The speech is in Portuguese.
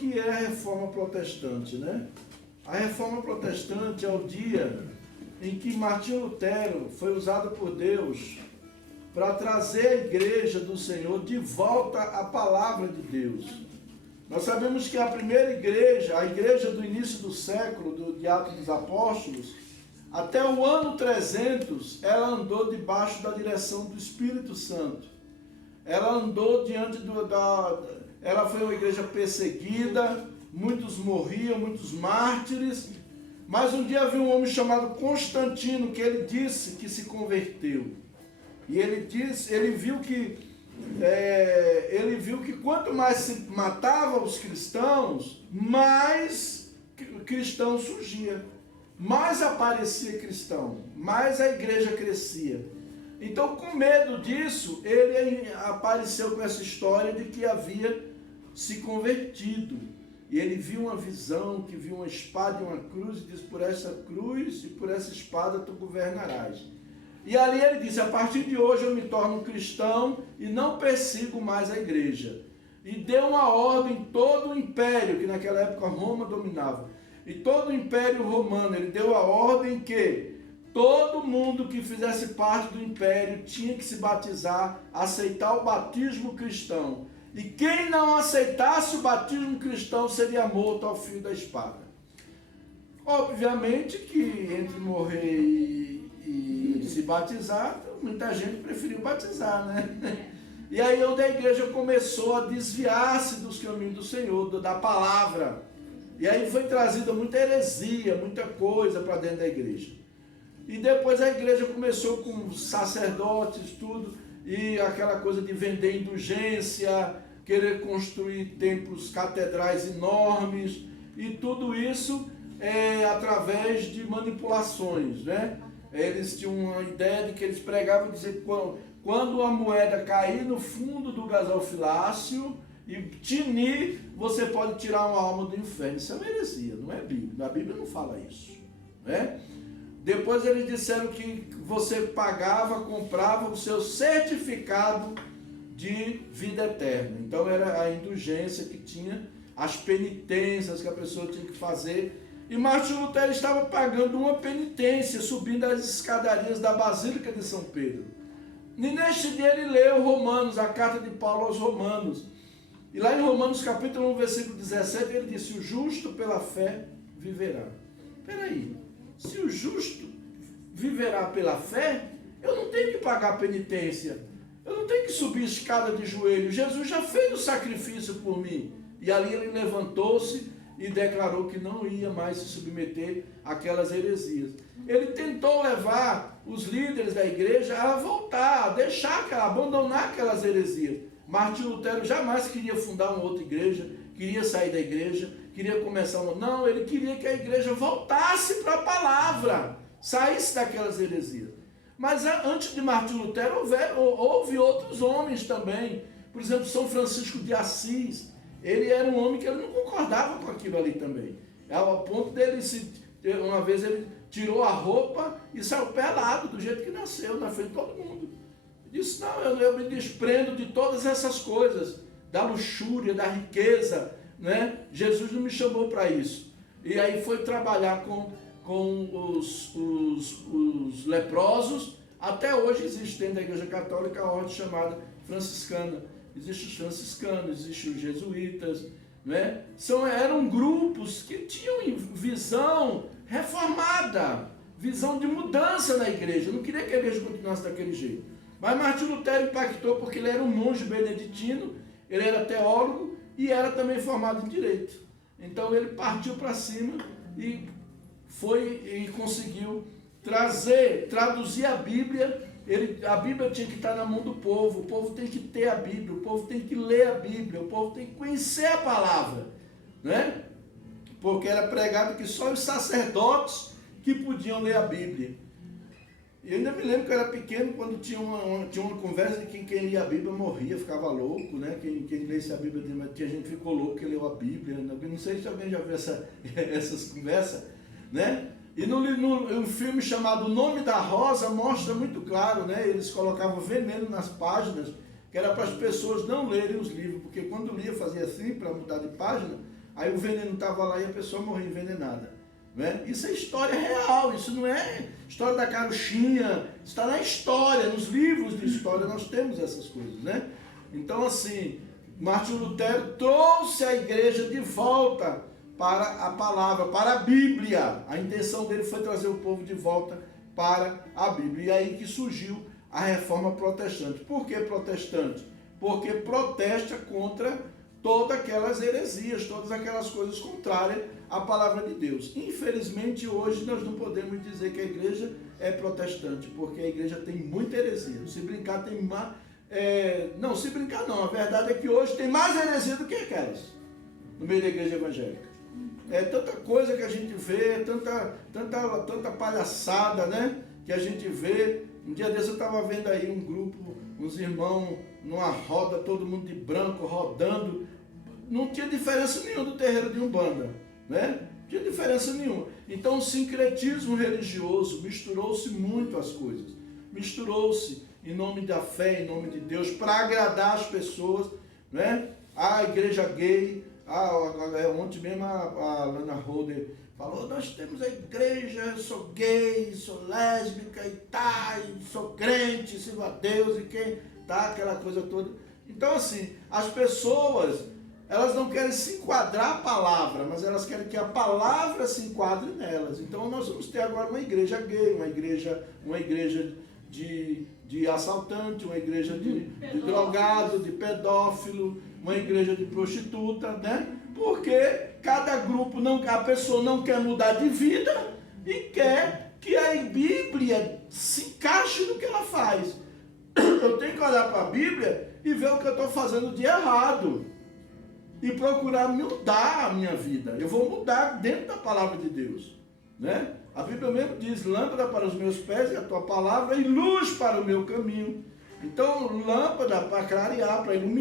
que é a Reforma Protestante, né? A Reforma Protestante é o dia em que Martinho Lutero foi usado por Deus para trazer a igreja do Senhor de volta à palavra de Deus. Nós sabemos que a primeira igreja, a igreja do início do século, de Atos dos Apóstolos, até o ano 300, ela andou debaixo da direção do Espírito Santo. Ela andou ela foi uma igreja perseguida, muitos morriam, muitos mártires, mas um dia havia um homem chamado Constantino, que ele disse que se converteu. E ele viu que quanto mais se matava os cristãos, mais cristão surgia, mais aparecia cristão, mais a igreja crescia. Então, com medo disso, ele apareceu com essa história de que havia se convertido. E ele viu uma visão, que viu uma espada e uma cruz, e disse: por essa cruz e por essa espada tu governarás. E ali ele disse: a partir de hoje eu me torno cristão e não persigo mais a igreja. E deu uma ordem, todo o império, que naquela época Roma dominava, e todo o império romano, ele deu a ordem que todo mundo que fizesse parte do império tinha que se batizar, aceitar o batismo cristão. E quem não aceitasse o batismo cristão seria morto ao fio da espada. Obviamente que entre morrer e se batizar, muita gente preferiu batizar, né? E aí onde a igreja começou a desviar-se dos caminhos do Senhor, da palavra. E aí foi trazida muita heresia, muita coisa para dentro da igreja. E depois a igreja começou com sacerdotes, tudo, e aquela coisa de vender indulgência, querer construir templos, catedrais enormes, e tudo isso através de manipulações, né? Eles tinham uma ideia de que eles pregavam, dizer, quando a moeda cair no fundo do gasofilácio e tinir, você pode tirar uma alma do inferno. Isso é uma heresia, não é Bíblia. A Bíblia não fala isso, né? Depois eles disseram que você pagava, comprava o seu certificado de vida eterna. Então era a indulgência que tinha, as penitências que a pessoa tinha que fazer. E Martinho Lutero estava pagando uma penitência, subindo as escadarias da Basílica de São Pedro. E neste dia ele leu Romanos, a carta de Paulo aos Romanos. E lá em Romanos capítulo 1, versículo 17, ele disse: o justo pela fé viverá. Peraí, se o justo viverá pela fé, eu não tenho que pagar penitência, eu não tenho que subir escada de joelho, Jesus já fez o sacrifício por mim. E ali ele levantou-se e declarou que não ia mais se submeter àquelas heresias. Ele tentou levar os líderes da igreja a voltar, a abandonar aquelas heresias. Martinho Lutero jamais queria fundar uma outra igreja, queria sair da igreja, queria começar uma... Não, ele queria que a igreja voltasse para a palavra, saísse daquelas heresias. Mas antes de Martinho Lutero houve outros homens também. Por exemplo, São Francisco de Assis. Ele era um homem que ele não concordava com aquilo ali também. Ao ponto dele, uma vez ele tirou a roupa e saiu pelado, do jeito que nasceu, na frente de todo mundo. Ele disse: não, eu me desprendo de todas essas coisas, da luxúria, da riqueza, né? Jesus não me chamou para isso. E aí foi trabalhar com os leprosos. Até hoje existe dentro da Igreja Católica a ordem chamada franciscana. Existem os franciscanos, existem os jesuítas, né? Eram grupos que tinham visão reformada, visão de mudança na igreja. Não queria que a igreja continuasse daquele jeito. Mas Martinho Lutero impactou porque ele era um monge beneditino, ele era teólogo e era também formado em direito. Então ele partiu para cima e conseguiu traduzir a Bíblia. A Bíblia tinha que estar na mão do povo, o povo tem que ter a Bíblia, o povo tem que ler a Bíblia, o povo tem que conhecer a palavra, né? Porque era pregado que só os sacerdotes que podiam ler a Bíblia. E eu ainda me lembro que eu era pequeno, quando tinha uma conversa de que quem lia a Bíblia morria, ficava louco, né? Quem lesse a Bíblia, tinha gente que ficou louco que leu a Bíblia. Não sei se alguém já viu essas conversas, né? E no filme chamado O Nome da Rosa mostra muito claro, né? Eles colocavam veneno nas páginas, que era para as pessoas não lerem os livros, porque quando lia fazia assim, para mudar de página, aí o veneno estava lá e a pessoa morreu envenenada. Né? Isso é história real, isso não é história da carochinha, está na história, nos livros de história nós temos essas coisas, né? Então assim, Martinho Lutero trouxe a igreja de volta para a palavra, para a Bíblia. A intenção dele foi trazer o povo de volta para a Bíblia. E aí que surgiu a reforma protestante. Por que protestante? Porque protesta contra todas aquelas heresias, todas aquelas coisas contrárias à palavra de Deus. Infelizmente, hoje nós não podemos dizer que a igreja é protestante, porque a igreja tem muita heresia. Se brincar, tem mais... não, se brincar não. A verdade é que hoje tem mais heresia do que aquelas no meio da igreja evangélica. É tanta coisa que a gente vê, tanta palhaçada, né? Que a gente vê. Um dia desse eu estava vendo aí um grupo, uns irmãos numa roda, todo mundo de branco, rodando. Não tinha diferença nenhuma do terreiro de Umbanda, né? Não tinha diferença nenhuma. Então o sincretismo religioso misturou-se muito as coisas. Misturou-se em nome da fé, em nome de Deus, para agradar as pessoas, né? A igreja gay, ontem mesmo a Lana Holder falou, nós temos a igreja, eu sou gay, sou lésbica e tá, e sou crente, sirvo a Deus e quem tá, aquela coisa toda. Então assim, as pessoas, elas não querem se enquadrar a palavra, mas elas querem que a palavra se enquadre nelas. Então nós vamos ter agora uma igreja gay, uma igreja de assaltante, uma igreja de drogado, de pedófilo, uma igreja de prostituta, né? Porque cada grupo, a pessoa não quer mudar de vida e quer que a Bíblia se encaixe no que ela faz. Eu tenho que olhar para a Bíblia e ver o que eu estou fazendo de errado e procurar mudar a minha vida. Eu vou mudar dentro da palavra de Deus, né? A Bíblia mesmo diz, lâmpada para os meus pés é a tua palavra e luz para o meu caminho. Então, lâmpada para clarear, para iluminar.